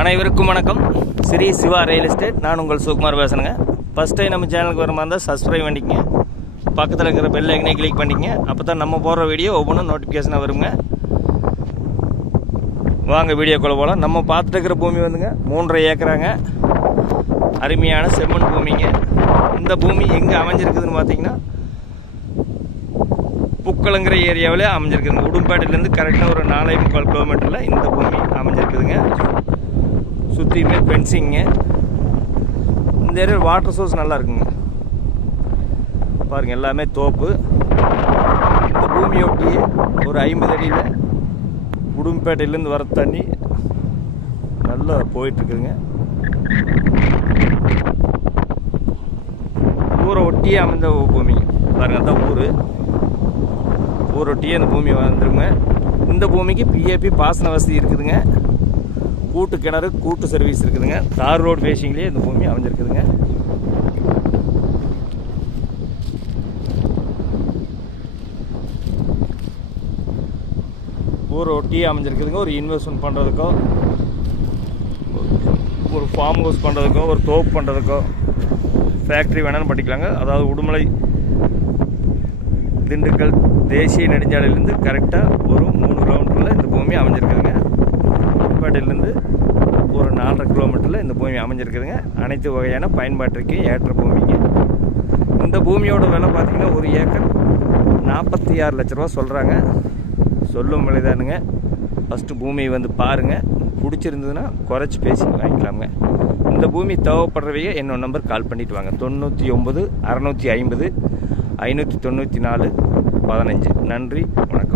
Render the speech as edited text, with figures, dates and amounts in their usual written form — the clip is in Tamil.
அனைவருக்கும் வணக்கம். Sri Siva real estate. நான் உங்கள் சுகுமார் பேசுகிறேங்க. ஃபஸ்ட் டைம் நம்ம சேனலுக்கு வர மாதிரி இருந்தால் சப்ஸ்கிரைப் பண்ணிக்கங்க. பக்கத்தில் இருக்கிற பெல் ஐக்கனை கிளிக் பண்ணிக்கங்க. அப்போ தான் நம்ம போடுற வீடியோ ஒவ்வொன்றும் நோட்டிஃபிகேஷனாக வருங்க. வாங்க வீடியோக்குள்ளே போகலாம். நம்ம பார்த்துட்டு இருக்கிற பூமி வந்துங்க 3.5 ஏக்கராங்க. அருமையான செம்மண் பூமிங்க. இந்த பூமி எங்கே அமைஞ்சிருக்குதுன்னு பார்த்தீங்கன்னா புக்கலங்கிற ஏரியாவிலே அமைஞ்சிருக்குதுங்க. உடும்பேட்டையிலேருந்து கரெக்டாக ஒரு 4.25 கிலோமீட்டரில் இந்த பூமி அமைஞ்சிருக்குதுங்க. சுற்றியுமே ஃபென்சிங்க. இந்த ஏரியா வாட்டர் சோர்ஸ் நல்லா இருக்குங்க. பாருங்கள், எல்லாமே தோப்பு. இந்த பூமியொட்டியே ஒரு 50 அடியில் உடும்பேட்டையிலேருந்து வர தண்ணி நல்லா போயிட்டுருக்குதுங்க. ஊரை ஒட்டியே அமைந்த பூமி பாருங்கள். அதுதான் ஊரொட்டியே இந்த பூமி வந்துருங்க. இந்த பூமிக்கு பிஏபி பாசன வசதி இருக்குதுங்க. கூட்டு கிணறு, கூட்டு சர்வீஸ் இருக்குதுங்க. தார் ரோடு ஃபேஷிங்லேயே இந்த பூமி அமைஞ்சிருக்குதுங்க. ஊரை ஒட்டியே அமைஞ்சிருக்குதுங்க. ஒரு இன்வெஸ்ட்மெண்ட் பண்ணுறதுக்கோ, ஒரு ஃபார்ம் ஹவுஸ் பண்ணுறதுக்கோ, ஒரு தோப்பு பண்ணுறதுக்கோ, ஃபேக்ட்ரி வேணாலும் பண்ணிக்கலாங்க. அதாவது உடுமலை திண்டுக்கல் தேசிய நெடுஞ்சாலையிலேருந்து கரெக்டாக ஒரு 3 கிலோமீட்டரில் இந்த பூமி அமைஞ்சிருக்குதுங்க. உடும்பேட்டையிலேருந்து ஒரு 4.5 கிலோமீட்டரில் இந்த பூமி அமைஞ்சிருக்குதுங்க. அனைத்து வகையான பயன்பாட்டிற்கு ஏற்ற பூமிங்க. இந்த பூமியோட விலை பார்த்திங்கன்னா 1 ஏக்கர் 46 லட்ச ரூபா சொல்கிறாங்க. சொல்லும் விலைதானுங்க. ஃபஸ்ட்டு பூமியை வந்து பாருங்கள். பிடிச்சிருந்ததுன்னா குறைச்சி பேசி வாங்கிக்கலாமுங்க. இந்த பூமி தேவைப்படுறவைய என்னோட நம்பர் கால் பண்ணிவிட்டு வாங்க. 99 650 594 15. நன்றி, வணக்கம்.